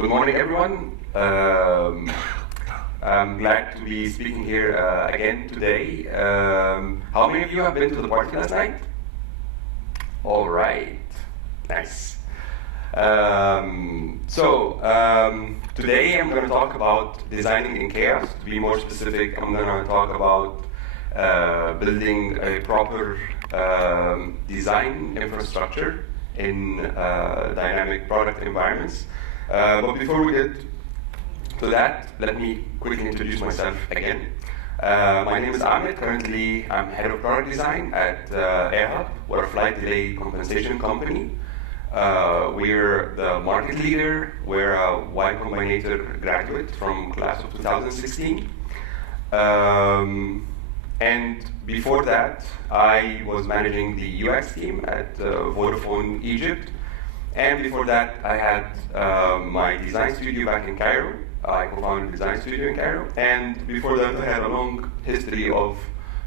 Good morning, everyone. I'm glad to be speaking here again today. How many of you have been to the party last night? All right, nice. Today I'm going to talk about designing in chaos. To be more specific, I'm going to talk about building a proper design infrastructure in dynamic product environments. But before we get to that, let me quickly introduce myself again. My name is Ahmed. Currently, I'm head of product design at AirHub. We're a flight delay compensation company. We're the market leader. We're a Y Combinator graduate from class of 2016. And before that, I was managing the UX team at Vodafone Egypt. And before that, I had my design studio back in Cairo. I co-founded a design studio in Cairo. And before that, I had a long history of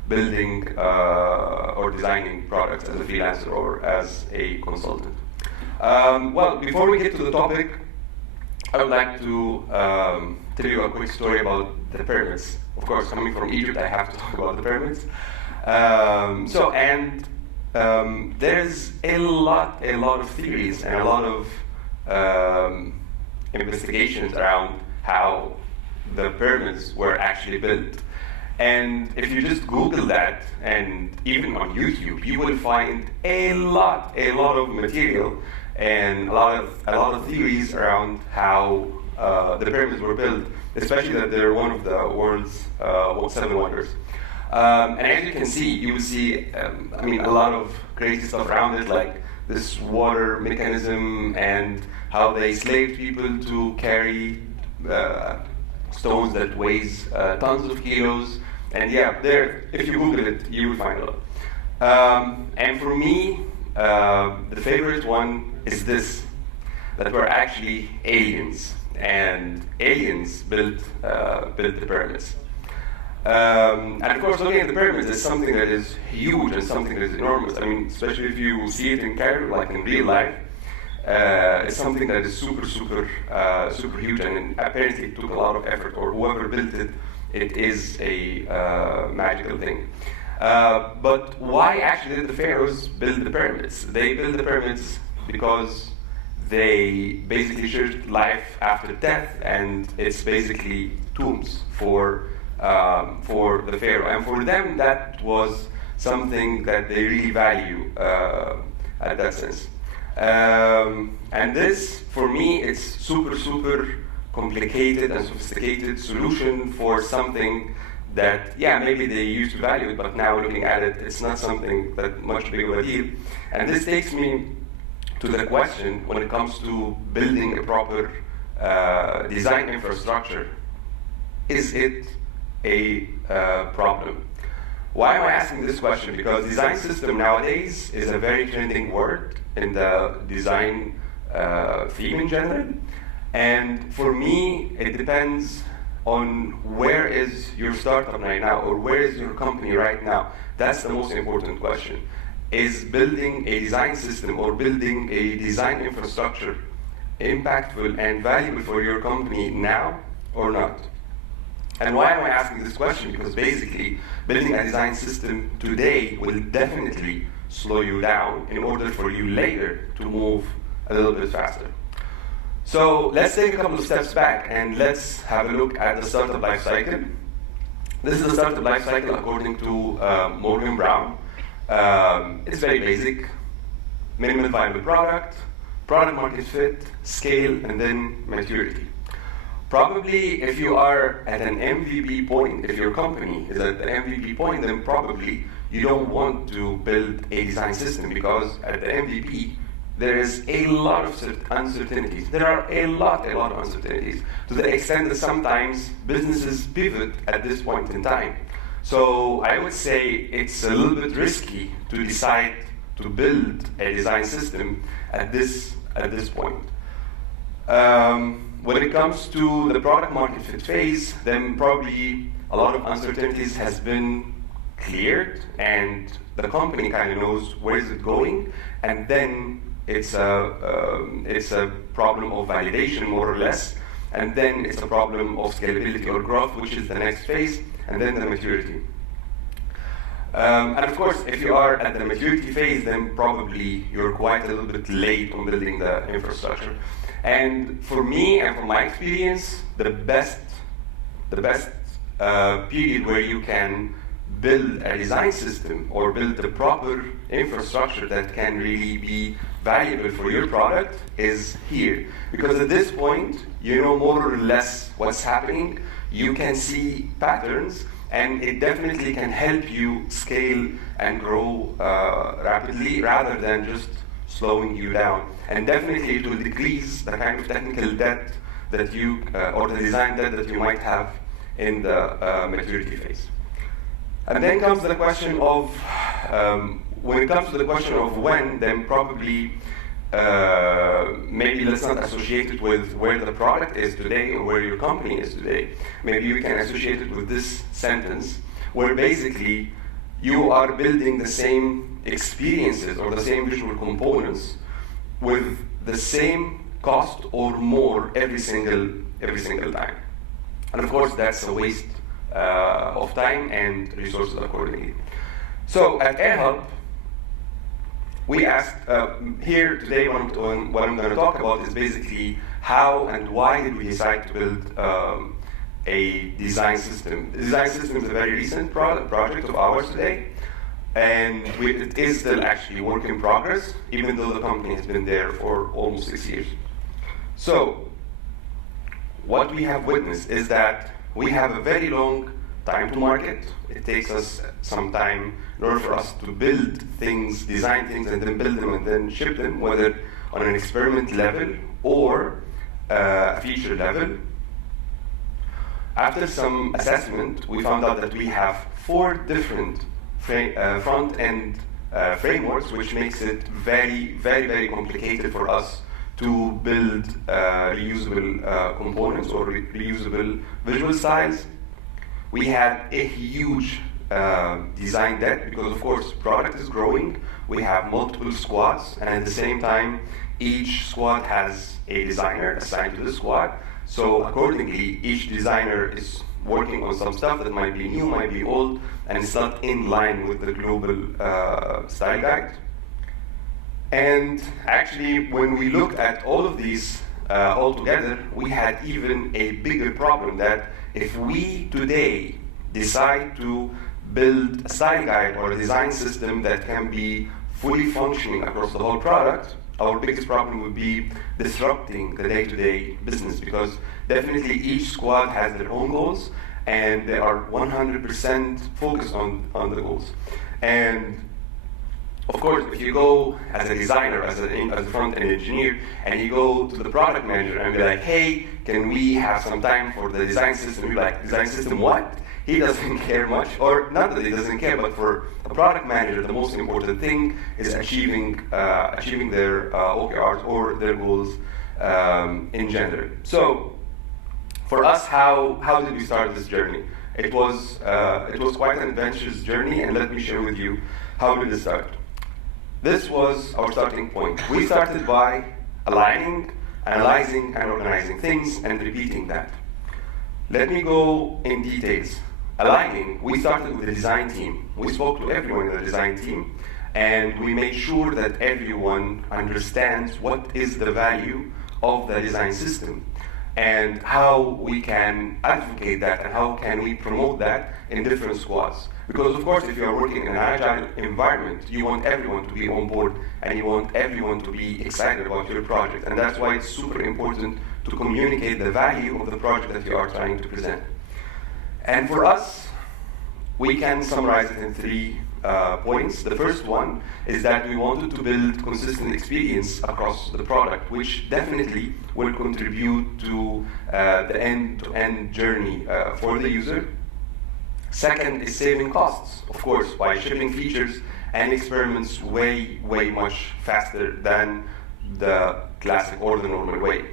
building or designing products as a freelancer or as a consultant. Well, before we get to the topic, I would like to tell you a quick story about the pyramids. Of course, coming from Egypt, I have to talk about the pyramids. There's a lot of theories and a lot of investigations around how the pyramids were actually built. And if you just Google that, and even on YouTube, you will find a lot of material and a lot of theories around how the pyramids were built, especially that they're one of the world's 7 wonders. And as you can see, you will see, a lot of crazy stuff around it, like this water mechanism and how they slaved people to carry stones that weighs tons of kilos. And yeah, there, if you Google it, you will find a lot. And for me, the favorite one is this, that we're actually aliens, and aliens built the pyramids. And of course, looking at the pyramids is something that is huge and something that is enormous. Especially if you see it in Cairo, like in real life, it's something that is super huge, and apparently it took a lot of effort, or whoever built it, it is a magical thing. But why actually did the pharaohs build the pyramids? They built the pyramids because they basically shared life after death, and it's basically tombs for the pharaoh. And for them, that was something that they really value at that sense. And this, for me, it's super complicated and sophisticated solution for something that, yeah, maybe they used to value it, but now looking at it, it's not something that much big of a deal. And this takes me to the question when it comes to building a proper design infrastructure. Is it a problem? Why am I asking this question? Because design system nowadays is a very trending word in the design theme in general. And for me, it depends on where is your startup right now, or where is your company right now. That's the most important question. Is building a design system or building a design infrastructure impactful and valuable for your company now or not? And why am I asking this question? Because basically, building a design system today will definitely slow you down in order for you later to move a little bit faster. So let's take a couple of steps back and let's have a look at the startup life cycle. This is the startup life cycle according to Morgan Brown. It's very basic: minimum viable product, product market fit, scale, and then maturity. Probably if you are at an MVP point, if your company is at the MVP point, then probably you don't want to build a design system, because at the MVP, there is a lot of uncertainties. There are a lot of uncertainties, to the extent that sometimes businesses pivot at this point in time. So I would say it's a little bit risky to decide to build a design system at this point. When it comes to the product market fit phase, then probably a lot of uncertainties has been cleared, and the company kind of knows where is it going, and then it's a problem of validation, more or less, and then it's a problem of scalability or growth, which is the next phase, and then the maturity. And of course, if you are at the maturity phase, then probably you're quite a little bit late on building the infrastructure. And for me, and from my experience, the best period where you can build a design system or build the proper infrastructure that can really be valuable for your product is here. Because at this point, you know more or less what's happening, you can see patterns, and it definitely can help you scale and grow rapidly rather than just slowing you down. And definitely it will decrease the kind of technical debt that you, or the design debt that you might have in the maturity phase. And then comes the question of, when it comes to the question of when, then probably maybe let's not associate it with where the product is today or where your company is today. Maybe you can associate it with this sentence, where basically you are building the same experiences or the same visual components with the same cost or more every single time. And of course, that's a waste of time and resources accordingly. So at AirHelp, we asked, here today what I'm going to talk about is basically how and why did we decide to build a design system. The design system is a very recent project of ours today, and it is still actually work in progress, even though the company has been there for almost 6 years. So what we have witnessed is that we have a very long time to market. It takes us some time in order for us to build things, design things, and then build them and then ship them, whether on an experiment level or a feature level. After some assessment, we found out that we have 4 different front-end frameworks, which makes it very, very, very complicated for us to build reusable components or reusable visual styles. We had a huge design debt because, of course, product is growing. We have multiple squads, and at the same time, each squad has a designer assigned to the squad. So accordingly, each designer is working on some stuff that might be new, might be old, and it's not in line with the global style guide. And actually, when we looked at all of these all together, we had even a bigger problem that if we today decide to build a style guide or a design system that can be fully functioning across the whole product, our biggest problem would be disrupting the day-to-day business, because definitely each squad has their own goals and they are 100% focused on the goals. And of course, if you go as a designer, as a front-end engineer, and you go to the product manager and be like, hey, can we have some time for the design system? You're like, design system what? He doesn't care much, or not that he doesn't care, but for a product manager, the most important thing is achieving their OKRs or their goals in general. So for us, how did we start this journey? It was quite an adventurous journey, and let me share with you how did it start. This was our starting point. We started by aligning, analyzing, and organizing things and repeating that. Let me go in details. Aligning, we started with the design team. We spoke to everyone in the design team, and we made sure that everyone understands what is the value of the design system and how we can advocate that and how can we promote that in different squads. Because of course, if you are working in an agile environment, you want everyone to be on board and you want everyone to be excited about your project. And that's why it's super important to communicate the value of the project that you are trying to present. And for us, we can summarize it in 3 points. The first one is that we wanted to build consistent experience across the product, which definitely will contribute to the end-to-end journey for the user. Second is saving costs, of course, by shipping features and experiments way, way much faster than the classic or the normal way.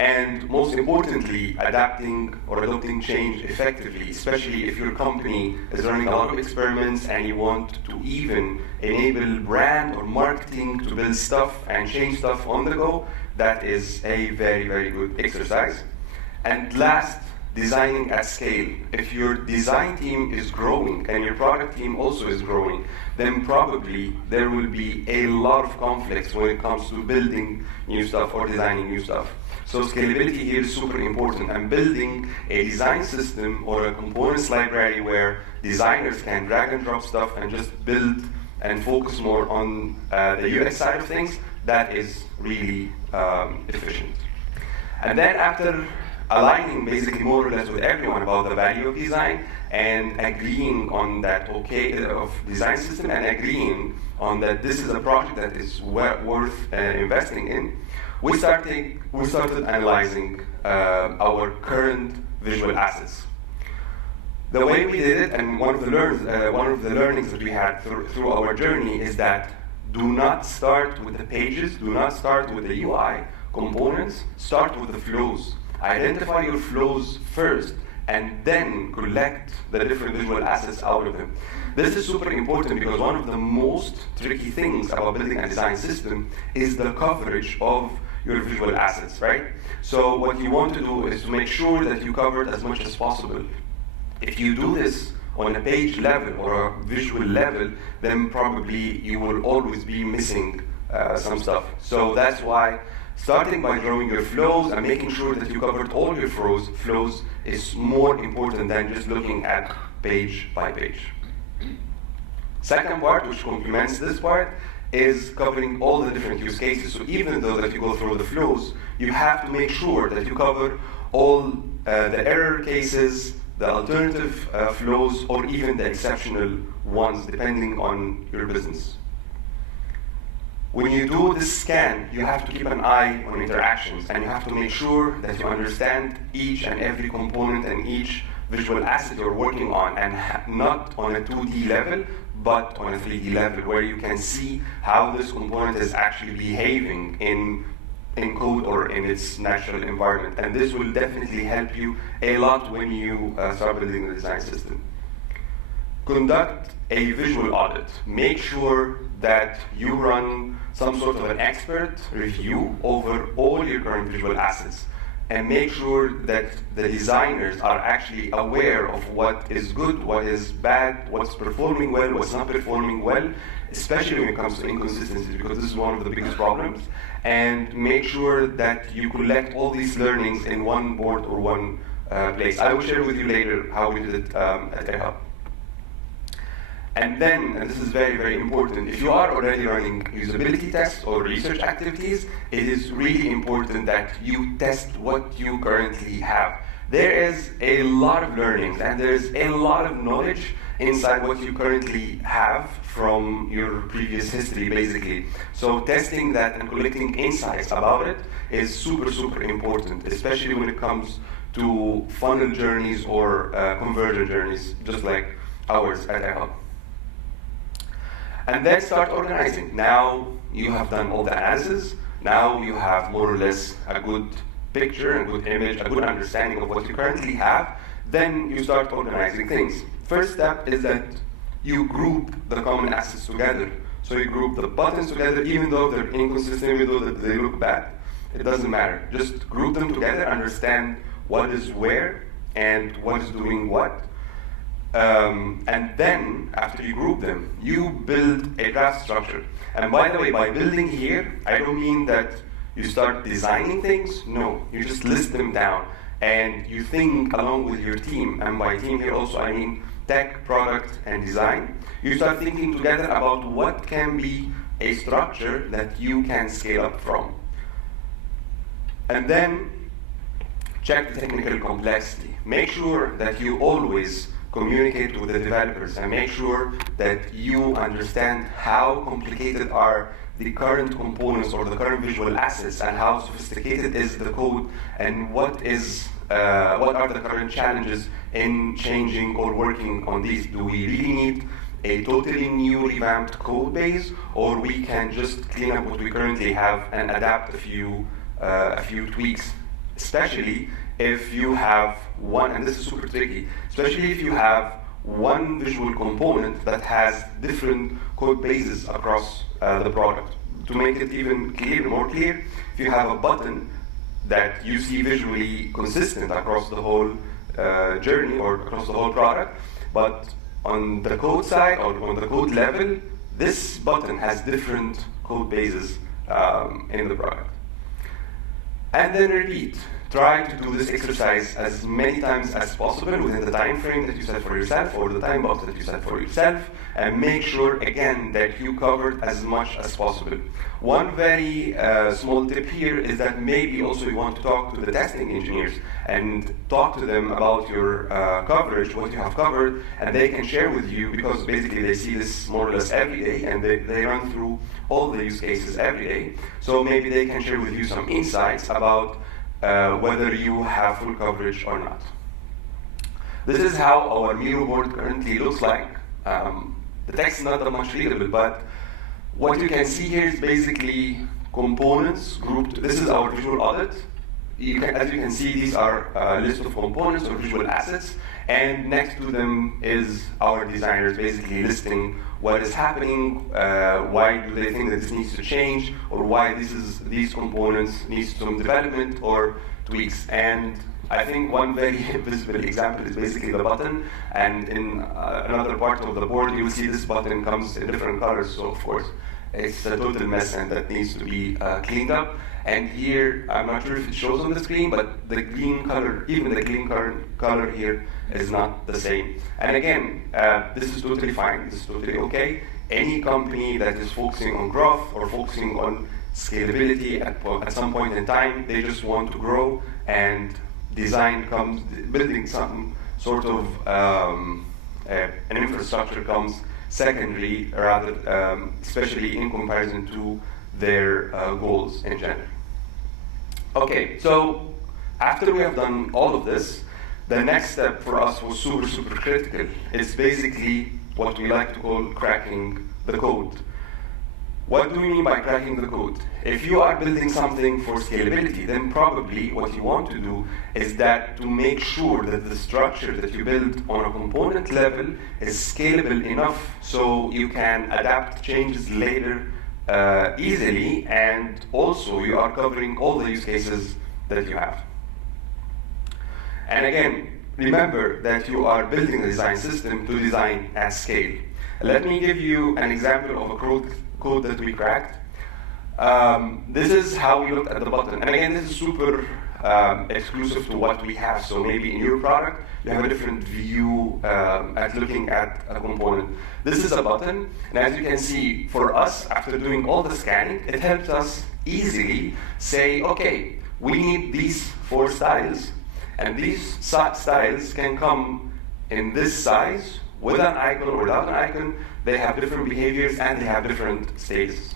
And most importantly, adapting or adopting change effectively, especially if your company is running a lot of experiments and you want to even enable brand or marketing to build stuff and change stuff on the go. That is a very, very good exercise. And last, designing at scale. If your design team is growing and your product team also is growing, then probably there will be a lot of conflicts when it comes to building new stuff or designing new stuff. So scalability here is super important, and building a design system or a components library where designers can drag and drop stuff and just build and focus more on the UX side of things, that is really efficient. And then after aligning basically more or less with everyone about the value of design and agreeing on that of design system and agreeing on that this is a project that is worth investing in, we started analyzing our current visual assets. The way we did it, and one of the learnings that we had through our journey is that do not start with the pages, do not start with the UI components, start with the flows. Identify your flows first and then collect the different visual assets out of them. This is super important because one of the most tricky things about building a design system is the coverage of your visual assets, right? So what you want to do is to make sure that you cover it as much as possible. If you do this on a page level or a visual level, then probably you will always be missing some stuff. So that's why starting by growing your flows and making sure that you covered all your flows is more important than just looking at page by page. Second part, which complements this part, is covering all the different use cases. So even though that you go through the flows, you have to make sure that you cover all the error cases, the alternative flows, or even the exceptional ones, depending on your business. When you do this scan, you have to keep an eye on interactions, and you have to make sure that you understand each and every component and each visual asset you're working on, and not on a 2D level, but on a 3D level, where you can see how this component is actually behaving in code or in its natural environment. And this will definitely help you a lot when you start building the design system. Conduct a visual audit. Make sure that you run some sort of an expert review over all your current visual assets, and make sure that the designers are actually aware of what is good, what is bad, what's performing well, what's not performing well, especially when it comes to inconsistencies, because this is one of the biggest problems. And make sure that you collect all these learnings in one board or one place. I will share with you later how we did it at AirHub. And then, and this is very, very important, if you are already running usability tests or research activities, it is really important that you test what you currently have. There is a lot of learnings and there's a lot of knowledge inside what you currently have from your previous history, basically. So testing that and collecting insights about it is super, super important, especially when it comes to funnel journeys or conversion journeys, just like ours at AirHub. And then start organizing. Now you have done all the analysis. Now you have more or less a good picture, a good image, a good understanding of what you currently have. Then you start organizing things. First step is that you group the common assets together. So you group the buttons together, even though they're inconsistent, even though they look bad. It doesn't matter. Just group them together, understand what is where and what is doing what. And then, after you group them, you build a draft structure. And by the way, by building here, I don't mean that you start designing things. No, you just list them down. And you think along with your team. And by team here also, I mean tech, product, and design. You start thinking together about what can be a structure that you can scale up from. And then, check the technical complexity. Make sure that you always communicate with the developers and make sure that you understand how complicated are the current components or the current visual assets and how sophisticated is the code and what are the current challenges in changing or working on these. Do we really need a totally new revamped code base, or we can just clean up what we currently have and adapt a few tweaks, especially if you have one, and this is super tricky, especially if you have one visual component that has different code bases across the product. To make it even more clear, if you have a button that you see visually consistent across the whole journey or across the whole product, but on the code side or on the code level, this button has different code bases in the product. And then repeat. Try to do this exercise as many times as possible within the time frame that you set for yourself or the time box that you set for yourself, and make sure, again, that you covered as much as possible. One very small tip here is that maybe also you want to talk to the testing engineers and talk to them about your coverage, what you have covered, and they can share with you, because basically they see this more or less every day, and they run through all the use cases every day. So maybe they can share with you some insights about whether you have full coverage or not. This is how our Miro board currently looks like. The text is not that much readable, but what you can see here is basically components grouped. This is our visual audit. As you can see, these are a list of components or visual assets, and next to them is our designers basically listing what is happening, why do they think that this needs to change, or why these components need some development or tweaks. And I think one very visible example is basically the button, and in another part of the board you will see this button comes in different colors, so of course it's a total mess and that needs to be cleaned up. And here, I'm not sure if it shows on the screen, but the green color, even the green color here is not the same. And again, this is totally fine, this is totally okay. Any company that is focusing on growth or focusing on scalability at some point in time, they just want to grow, and design comes, building some sort of an infrastructure comes secondary, rather, especially in comparison to their goals in general. Okay, so after we have done all of this, the next step for us was super critical. It's basically what we like to call cracking the code. What do we mean by cracking the code? If you are building something for scalability, then probably what you want to do is that to make sure that the structure that you build on a component level is scalable enough so you can adapt changes later easily, and also you are covering all the use cases that you have. And again, remember that you are building a design system to design at scale. Let me give you an example of a code that we cracked. This is how we looked at the button. And again, this is super exclusive to what we have. So maybe in your product, you have a different view at looking at a component. This is a button, and as you can see, for us, after doing all the scanning, it helps us easily say, okay, we need these 4 styles, and these styles can come in this size, with an icon or without an icon. They have different behaviors and they have different stages.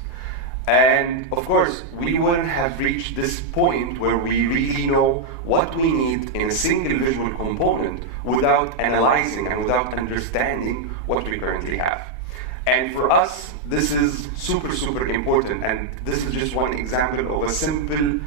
And of course, we wouldn't have reached this point where we really know what we need in a single visual component without analyzing and without understanding what we currently have. And for us, this is super important, and this is just one example of a simple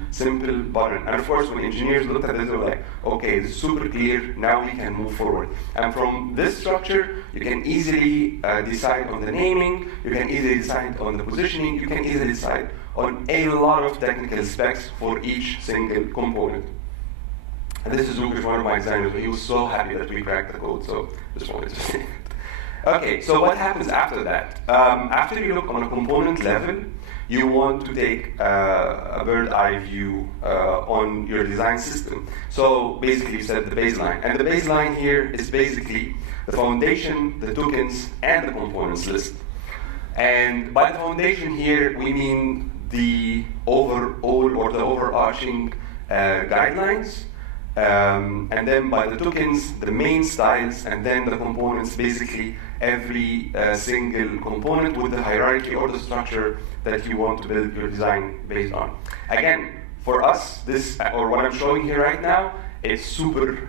button. And of course, when engineers looked at this, they were like, okay, this is super clear, now we can move forward. And from this structure, you can easily decide on the naming, you can easily decide on the positioning, you can easily decide on a lot of technical specs for each single component. And this is Lucas, one of my designers, he was so happy that we cracked the code, so just wanted to say it. Okay, so what happens after that? After you look on a component level, you want to take a bird's eye view on your design system. So basically you set the baseline. And the baseline here is basically the foundation, the tokens, and the components list. And by the foundation here, we mean the overall or the overarching guidelines. And then by the tokens, the main styles, and then the components, basically every single component with the hierarchy or the structure that you want to build your design based on. Again, for us, this, or what I'm showing here right now, is super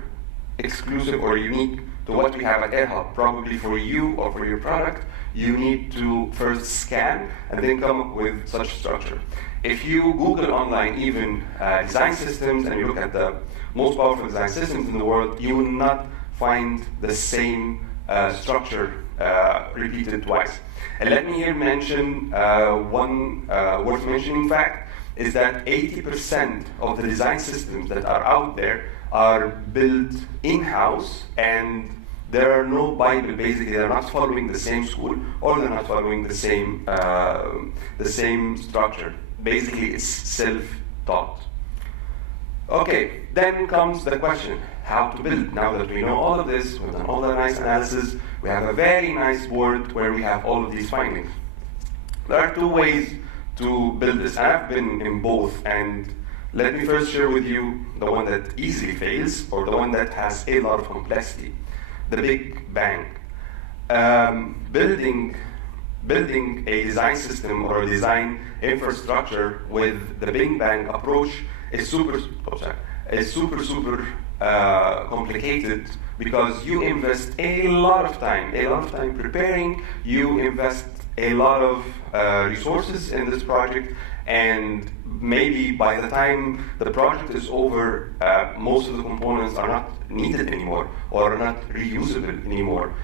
exclusive or unique to what we have at AirHub. Probably for you or for your product, you need to first scan and then come up with such a structure. If you Google online even design systems and you look at the most powerful design systems in the world, you will not find the same structure repeated twice. And let me here mention one worth mentioning fact, is that 80% of the design systems that are out there are built in-house, and there are no Bible. Basically, they're not following the same school, or they're not following the same structure. Basically, it's self-taught. Okay, then comes the question, how to build. Now that we know all of this, we've done all the nice analysis, we have a very nice board where we have all of these findings. There are two ways to build this, and I've been in both, and let me first share with you the one that easily fails, or the one that has a lot of complexity, the Big Bang. Building a design system or a design infrastructure with the Big Bang approach is super complicated, because you invest a lot of time preparing, you invest a lot of resources in this project, and maybe by the time the project is over, most of the components are not needed anymore or are not reusable anymore.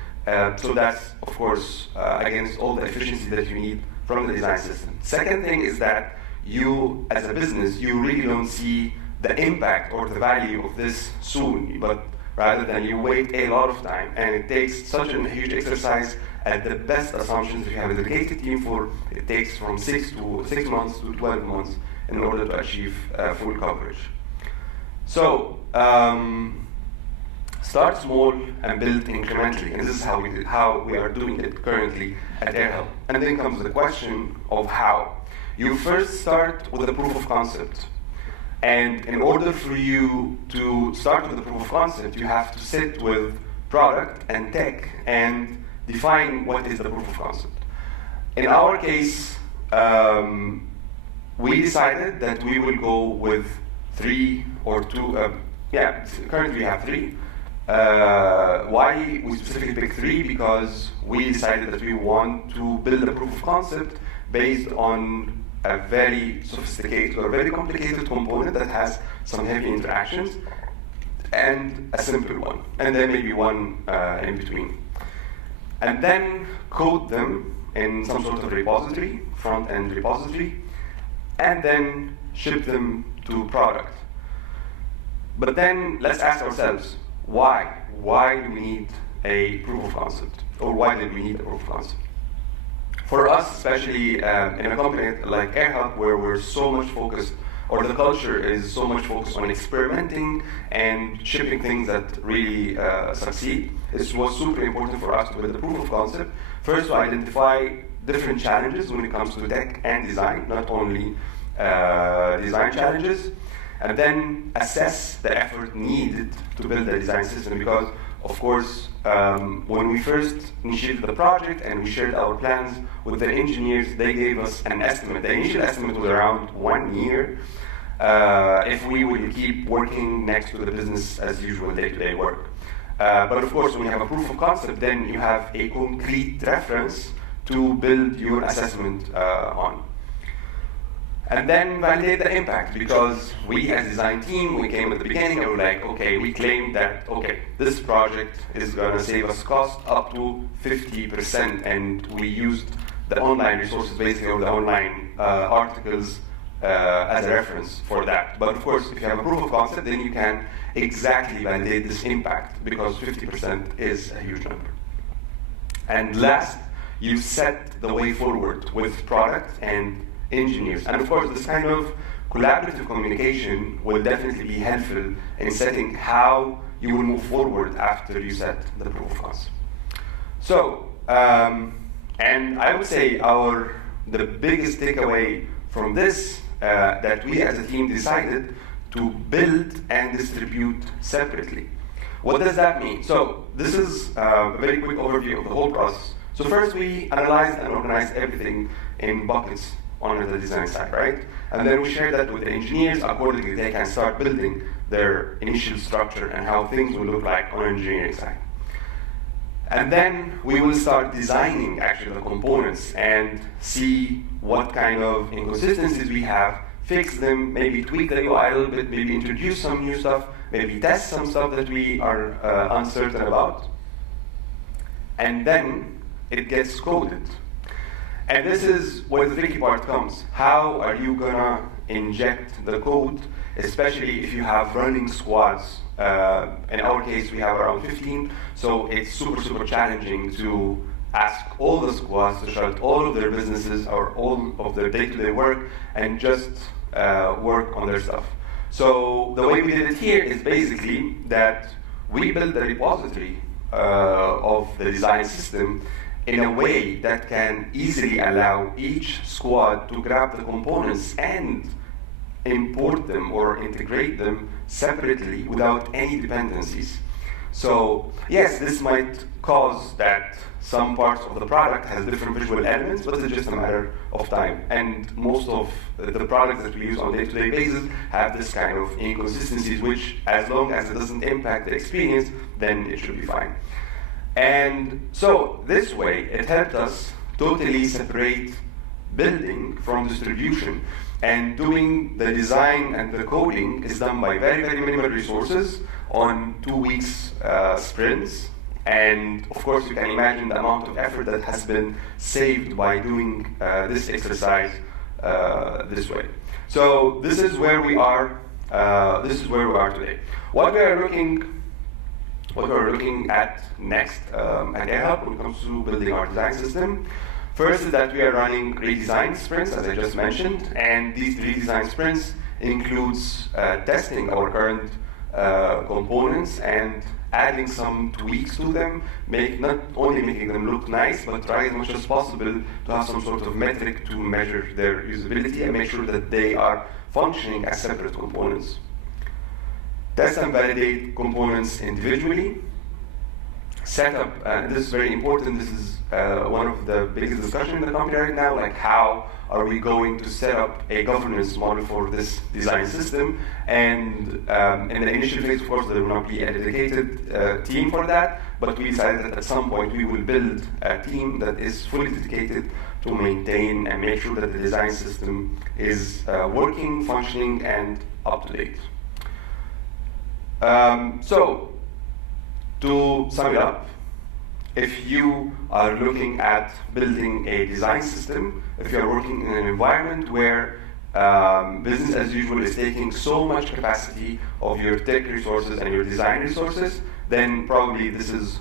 So that's, of course, against all the efficiency that you need from the design system. Second thing is that you, as a business, you really don't see the impact or the value of this soon, but rather than you wait a lot of time, and it takes such a huge exercise. At the best assumptions, if you have a dedicated team for, it takes from 6 months to 12 months in order to achieve full coverage. So start small and build incrementally, and this is how we are doing it currently at AirHelp. And then comes the question of how. You first start with a proof of concept. And in order for you to start with a proof of concept, you have to sit with product and tech and define what is the proof of concept. In our case, we decided that we will go with 3 or 2, currently we have 3. Why we specifically picked 3? Because we decided that we want to build a proof of concept based on a very sophisticated or very complicated component that has some heavy interactions, and a simple one, and then maybe one in between. And then code them in some sort of repository, front-end repository, and then ship them to product. But then let's ask ourselves, why? Why do we need a proof of concept? Or why did we need a proof of concept? For us, especially in a company like AirHelp, where we're so much focused, or the culture is so much focused on experimenting and shipping things that really succeed, it was super important for us to build a proof of concept. First, to identify different challenges when it comes to tech and design, not only design challenges, and then assess the effort needed to build a design system, because of course, when we first initiated the project and we shared our plans with the engineers, they gave us an estimate. The initial estimate was around 1 year if we will keep working next to the business as usual day-to-day work. But of course, when you have a proof of concept, then you have a concrete reference to build your assessment on. And then validate the impact, because we as design team, we came at the beginning and we're like, okay, we claimed that, okay, this project is gonna save us cost up to 50%, and we used the online resources, basically, or the online articles as a reference for that. But of course, if you have a proof of concept, then you can exactly validate this impact, because 50% is a huge number. And last, you set the way forward with product and engineers. And of course, this kind of collaborative communication will definitely be helpful in setting how you will move forward after you set the proof of concept. So, and I would say the biggest takeaway from this, that we as a team decided to build and distribute separately. What does that mean? So this is a very quick overview of the whole process. So first, we analyzed and organized everything in buckets on the design side, right? And then we share that with the engineers. Accordingly, they can start building their initial structure and how things will look like on the engineering side. And then we will start designing actually the components and see what kind of inconsistencies we have, fix them, maybe tweak the UI a little bit, maybe introduce some new stuff, maybe test some stuff that we are uncertain about. And then it gets coded. And this is where the tricky part comes. How are you gonna inject the code, especially if you have running squads? In our case, we have around 15, so it's super challenging to ask all the squads to shut all of their businesses or all of their day-to-day work and just work on their stuff. So the way we did it here is basically that we built the repository of the design system in a way that can easily allow each squad to grab the components and import them or integrate them separately without any dependencies. So yes, this might cause that some parts of the product has different visual elements, but it's just a matter of time. And most of the products that we use on a day-to-day basis have this kind of inconsistencies, which as long as it doesn't impact the experience, then it should be fine. And so this way, it helped us totally separate building from distribution. And doing the design and the coding is done by very minimal resources on 2 weeks sprints. And of course, you can imagine the amount of effort that has been saved by doing this exercise this way. So this is where we are. Today. What we are looking at next at AirHub when it comes to building our design system. First is that we are running redesign sprints, as I just mentioned, and these redesign sprints includes testing our current components and adding some tweaks to them, not only making them look nice, but try as much as possible to have some sort of metric to measure their usability and make sure that they are functioning as separate components. Test and validate components individually. Set up, this is very important, this is one of the biggest discussions in the company right now, like how are we going to set up a governance model for this design system? And in the initial phase, of course, there will not be a dedicated team for that, but we decided that at some point we will build a team that is fully dedicated to maintain and make sure that the design system is working, functioning, and up to date. So, to sum it up, if you are looking at building a design system, if you are working in an environment where business as usual is taking so much capacity of your tech resources and your design resources, then probably this is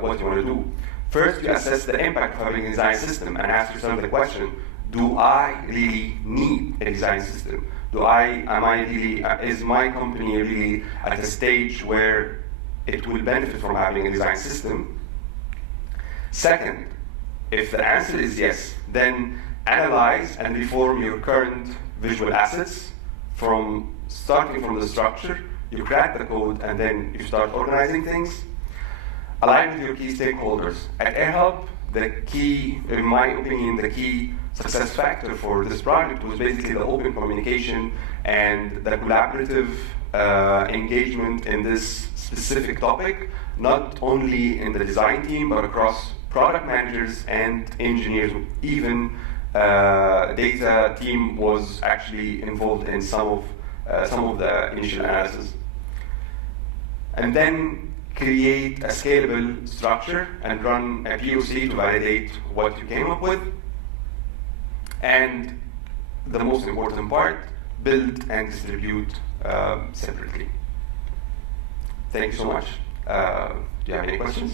what you want to do. First, you assess the impact of having a design system and ask yourself the question, do I really need a design system? Is my company really at a stage where it will benefit from having a design system? Second, if the answer is yes, then analyze and reform your current visual assets starting from the structure. You crack the code and then you start organizing things. Align with your key stakeholders. At AirHub, in my opinion, the key success factor for this project was basically the open communication and the collaborative engagement in this specific topic, not only in the design team, but across product managers and engineers. Even data team was actually involved in some of the initial analysis. And then create a scalable structure and run a POC to validate what you came up with. And the most important part, build and distribute separately. Thank you so much. Do you have any questions?